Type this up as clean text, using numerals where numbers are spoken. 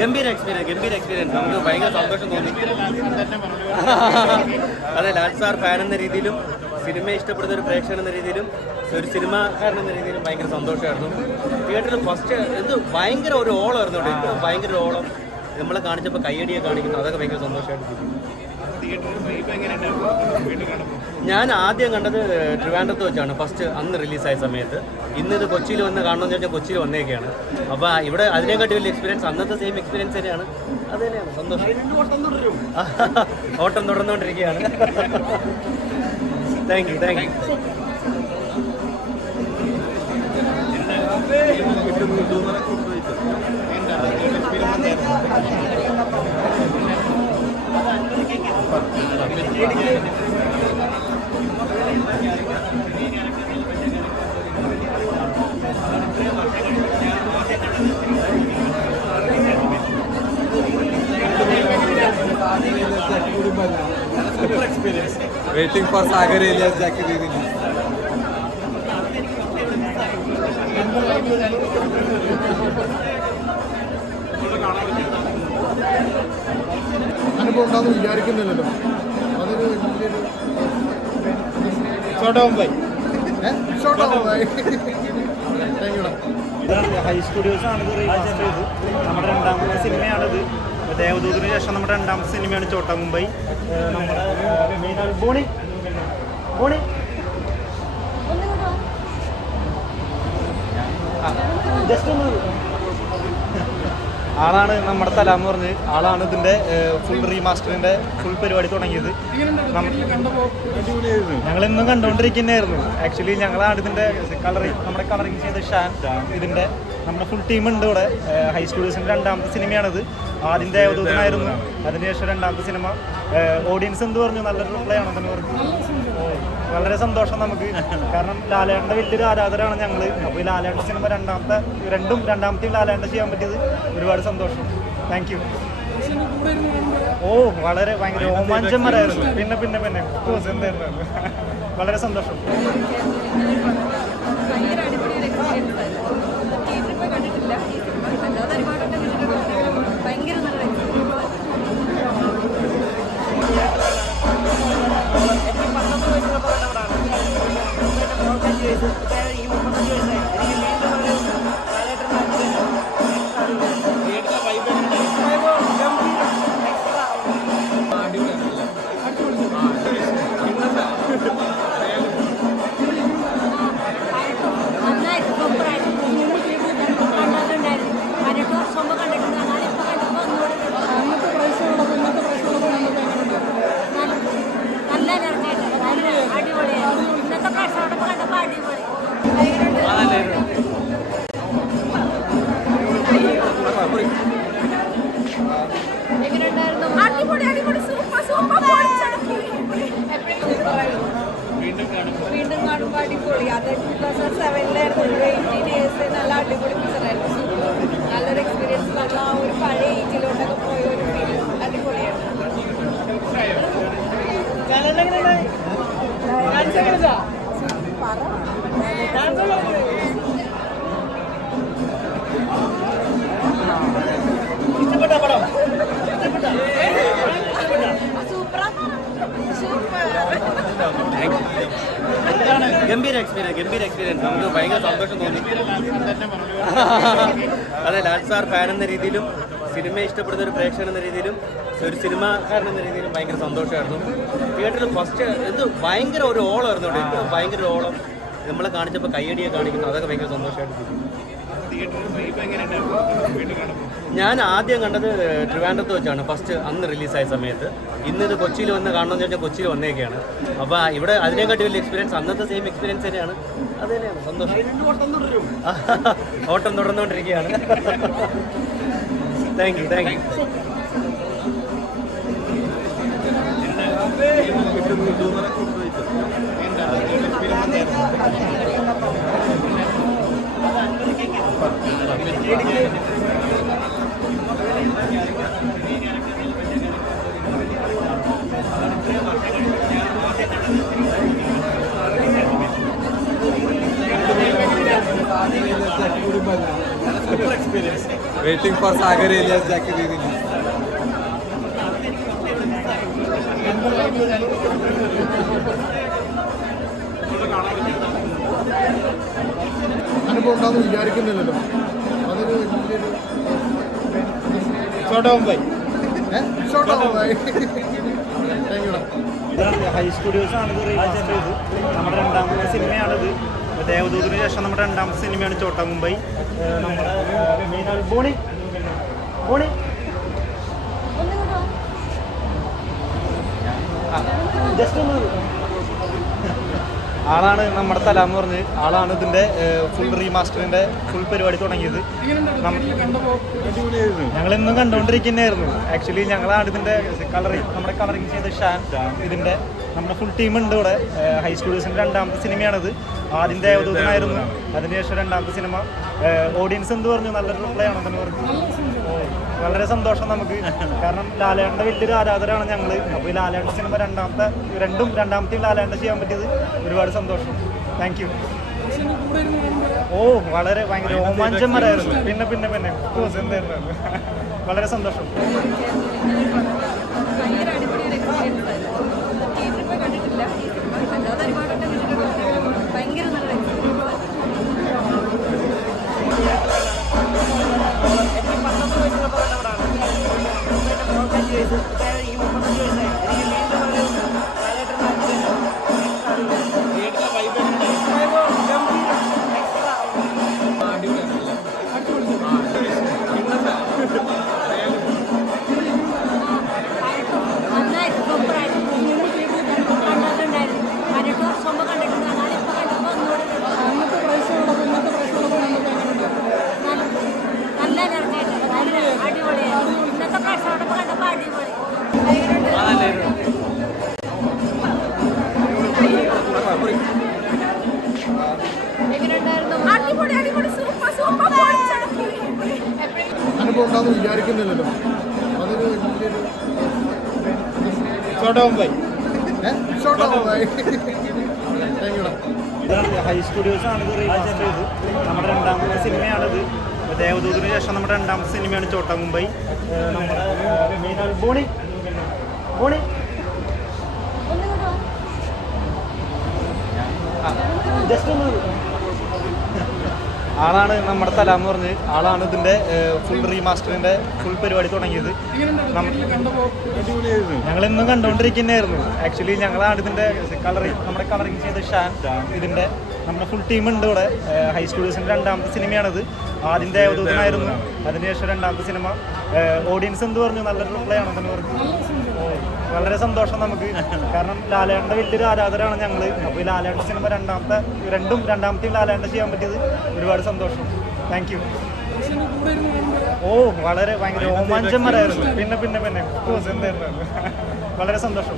ഗംഭീര എക്സ്പീരിയൻസ് നമുക്ക് ഭയങ്കര സന്തോഷം തോന്നി. അതെ, ലാൽ സാർ ഫാൻ എന്ന രീതിയിലും സിനിമ ഇഷ്ടപ്പെടുന്ന ഒരു പ്രേക്ഷകൻ എന്ന രീതിയിലും ഒരു സിനിമാക്കാരൻ എന്ന രീതിയിലും ഭയങ്കര സന്തോഷമായിരുന്നു. തിയേറ്ററിൽ ഫസ്റ്റ് ഭയങ്കര ഒരു ഓളമായിരുന്നു കേട്ടോ. ഇപ്പോഴും ഭയങ്കര ഒരു ഓളം നമ്മളെ കാണിച്ചപ്പോൾ കയ്യടിയെ കാണിക്കുന്നു, അതൊക്കെ ഭയങ്കര സന്തോഷമായിട്ട്. ഞാൻ ആദ്യം കണ്ടത് ട്രിവാൻഡ്രത്ത് വെച്ചാണ്, ഫസ്റ്റ് അന്ന് റിലീസായ സമയത്ത്. ഇന്നിത് കൊച്ചിയിൽ വന്ന് കാണണമെന്ന് ചോദിച്ചാൽ കൊച്ചിയിൽ വന്നേക്കാണ്. അപ്പോൾ ഇവിടെ അതിനെക്കാട്ടി വലിയ എക്സ്പീരിയൻസ് അന്നത്തെ സെയിം എക്സ്പീരിയൻസ് തന്നെയാണ്. അത് തന്നെയാണ് സന്തോഷം. ഓട്ടം തുടർന്നുകൊണ്ടിരിക്കുകയാണ്. Thank you. Super experience. Waiting for Sagar Elias Jackie release. അനുഭവം ഉണ്ടാകുന്ന വിചാരിക്കുന്നില്ലല്ലോ. അതൊരു ഹൈ സ്റ്റുഡിയോസ് ആണ് ഇത് റീമാസ്റ്റർ ചെയ്ത്. നമ്മുടെ രണ്ടാമത്തെ സിനിമയാണിത്. ദേവദൂതിന് ശേഷം നമ്മുടെ രണ്ടാമത്തെ സിനിമയാണ് ചോട്ടാ മുംബൈ. നമ്മുടെ ബോണി ജസ്റ്റ് ഒന്ന് ആളാണ് നമ്മുടെ തല എന്ന് പറഞ്ഞ് ആളാണ് ഇതിൻ്റെ ഫുൾ റീമാസ്റ്ററിൻ്റെ ഫുൾ പരിപാടി തുടങ്ങിയത്. ഞങ്ങളെന്നും കണ്ടുകൊണ്ടിരിക്കുന്നതായിരുന്നു. ആക്ച്വലി ഞങ്ങളാണ് ഇതിൻ്റെ നമ്മുടെ കളറിങ് ചെയ്ത ഷാൻ, ഇതിൻ്റെ നമ്മുടെ ഫുൾ ടീമുണ്ട് ഇവിടെ. ഹൈ സ്റ്റുഡിയോസിൻ്റെ രണ്ടാമത്തെ സിനിമയാണിത്. ആദ്യം ദേവദൂതനായിരുന്നു, അതിനുശേഷം രണ്ടാമത്തെ സിനിമ. ഓഡിയൻസ് എന്ത് പറഞ്ഞു? നല്ലൊരു റിപ്ലൈ ആണെന്ന് പറഞ്ഞു. വളരെ സന്തോഷം നമുക്ക്. കാരണം ലാലേട്ടൻ്റെ വലിയൊരു ആരാധകരാണ് ഞങ്ങൾ. അപ്പോൾ ഈ ലാലേട്ട സിനിമ രണ്ടാമത്തെയും ലാലേട്ട ചെയ്യാൻ പറ്റിയത് ഒരുപാട് സന്തോഷം. Thank you. വളരെ ഭയങ്കര രോമാഞ്ചന്മാരായിരുന്നു. പിന്നെ കോഴ്സ് എന്തായിരുന്നു. വളരെ സന്തോഷം. വീണ്ടും കാണുമ്പോൾ അടിപൊളി. അത് 2007 18 years നല്ല അടിപൊളി പിക്ചറായിരുന്നു. നല്ലൊരു എക്സ്പീരിയൻസ്. നമ്മൾ ആ ഒരു പഴയ ഏജിലോട്ടൊക്കെ പോയ ഒരു ഫീൽ അടിപൊളിയാണ്. ഗംഭീര എക്സ്പീരിയൻസ് നമുക്ക് ഭയങ്കര സന്തോഷം തോന്നി. അതെ, ലാൽ സാർ ഫാൻ എന്ന രീതിയിലും സിനിമ ഇഷ്ടപ്പെടുന്ന ഒരു പ്രേക്ഷകൻ എന്ന രീതിയിലും ഒരു സിനിമാക്കാരൻ എന്ന രീതിയിലും ഭയങ്കര സന്തോഷമായിരുന്നു. തിയേറ്ററിൽ ഫസ്റ്റ് ഭയങ്കര ഒരു ഓളമായിരുന്നു കേട്ടോ. ഇപ്പോഴും ഭയങ്കര ഒരു ഓളം നമ്മളെ കാണിച്ചപ്പോൾ കയ്യടിയെ കാണിക്കുന്നു, അതൊക്കെ ഭയങ്കര സന്തോഷമായിട്ട്. ഞാൻ ആദ്യം കണ്ടത് ട്രിവാൻഡ്രത്ത് വെച്ചാണ്, ഫസ്റ്റ് അന്ന് റിലീസായ സമയത്ത്. ഇന്നിത് കൊച്ചിയിൽ വന്ന് കാണണമെന്ന് ചോദിച്ചാൽ കൊച്ചിയിൽ വന്നേക്കാണ്. അപ്പോൾ ഇവിടെ അതിനെക്കാട്ടി വലിയ എക്സ്പീരിയൻസ് അന്നത്തെ സെയിം എക്സ്പീരിയൻസ് തന്നെയാണ്. അത് തന്നെയാണ് സന്തോഷം. ഓട്ടം തുടർന്നുകൊണ്ടിരിക്കുകയാണ്. Thank you. Waiting for Sagar Elias Jackie release. അനുഭവം ഉണ്ടാകുന്ന വിചാരിക്കുന്നില്ലല്ലോ അതൊരു വലിയൊരു ഹൈ സ്റ്റുഡിയോസ് ആണ് ഇത് റീമാസ്റ്റർ ചെയ്ത് നമ്മുടെ രണ്ടാമത്തെ സിനിമയാണിത്. ദേവദൂതിന് ശേഷം നമ്മുടെ രണ്ടാമത്തെ സിനിമയാണ് ചോട്ടാ മുംബൈ. നമ്മുടെ മെയിൻ ബോണി ബോണി ജസ്റ്റ് ഒന്ന് ആളാണ് നമ്മുടെ തല എന്ന് പറഞ്ഞ് ആളാണ് ഇതിൻ്റെ ഫുൾ റീമാസ്റ്ററിൻ്റെ ഫുൾ പരിപാടി തുടങ്ങിയത്. ഞങ്ങളിന്നും കണ്ടുകൊണ്ടിരിക്കുന്നതായിരുന്നു. ആക്ച്വലി ഞങ്ങളാണ് ഇതിൻ്റെ നമ്മുടെ കളറിങ് ചെയ്ത ഷാൻ ഇതിൻ്റെ നമ്മുടെ ഫുൾ ടീമുണ്ട് ഇവിടെ. ഹൈ സ്റ്റുഡിയോസിൻ്റെ രണ്ടാമത്തെ സിനിമയാണിത്. ആദ്യം ദേവദൂതനായിരുന്നു, അതിനുശേഷം രണ്ടാമത്തെ സിനിമ. ഓഡിയൻസ് എന്ത് പറഞ്ഞു? നല്ലൊരു റിപ്ലൈ ആണെന്ന് പറഞ്ഞു. വളരെ സന്തോഷം നമുക്ക്, കാരണം ലാലേട്ടൻ്റെ വലിയൊരു ആരാധകരാണ് ഞങ്ങൾ. അപ്പോൾ ഈ ലാലേട്ട സിനിമ രണ്ടാമത്തെയും ലാലേട്ട ചെയ്യാൻ പറ്റിയത് ഒരുപാട് സന്തോഷം. Thank you. ഓ വളരെ ഭയങ്കര രോമാഞ്ചന്മാരായിരുന്നു. പിന്നെ പിന്നെ പിന്നെ കോഴ്സ് എന്തായിരുന്നു, വളരെ സന്തോഷം. ഭയങ്കര അടിപൊളി ഒരു എക്സ്പീരിയൻസ് ആയിരുന്നു. തിയേറ്ററിൽ പോയി കണ്ടിട്ടില്ല ഈ സിനിമ, അല്ലാതെ ഒരുപാട് ഭയങ്കര നല്ല എക്സ്പീരിയൻസ് ആയിരുന്നു. അനുഭവം ഉണ്ടാകുന്ന വിചാരിക്കുന്നില്ലല്ലോ അതൊരു വലിയൊരു ഹൈ സ്റ്റുഡിയോസ് ആണ് ഇത് റീമാസ്റ്റർ ചെയ്ത് നമ്മുടെ രണ്ടാമത്തെ സിനിമയാണിത്. ദേവദൂതിന് ശേഷം നമ്മുടെ രണ്ടാമത്തെ സിനിമയാണ് ചോട്ടാ മുംബൈ. നമ്മുടെ മെയിൻ ബോണി ബോണി ജസ്റ്റ് ഒന്ന് ആളാണ് നമ്മുടെ തല എന്ന് പറഞ്ഞ് ആളാണ് ഇതിൻ്റെ ഫുൾ റീമാസ്റ്ററിൻ്റെ ഫുൾ പരിപാടി തുടങ്ങിയത്. ഞങ്ങളിന്നും കണ്ടുകൊണ്ടിരിക്കുന്നതായിരുന്നു. ആക്ച്വലി ഞങ്ങളാണ് ഇതിൻ്റെ നമ്മുടെ കളറിങ് ചെയ്ത ഷാൻ ഇതിൻ്റെ നമ്മുടെ ഫുൾ ടീമുണ്ട് ഇവിടെ. ഹൈ സ്റ്റുഡിയോസിൻ്റെ രണ്ടാമത്തെ സിനിമയാണിത്. ആദ്യം ദേവദൂതനായിരുന്നു, അതിനുശേഷം രണ്ടാമത്തെ സിനിമ. ഓഡിയൻസ് എന്ത് പറഞ്ഞു? നല്ലൊരു റിപ്ലൈ ആണെന്ന് പറഞ്ഞു. വളരെ സന്തോഷം നമുക്ക്, കാരണം ലാലേട്ടൻ്റെ വലിയൊരു ആരാധകരാണ് ഞങ്ങൾ. അപ്പോൾ ഈ ലാലേട്ട സിനിമ രണ്ടാമത്തെയും ലാലേട്ട ചെയ്യാൻ പറ്റിയത് ഒരുപാട് സന്തോഷം. Thank you. ഓ വളരെ ഭയങ്കര രോമാഞ്ചന്മാരായിരുന്നു. പിന്നെ പിന്നെ പിന്നെ കോഴ്സ് എന്തായിരുന്നു, വളരെ സന്തോഷം.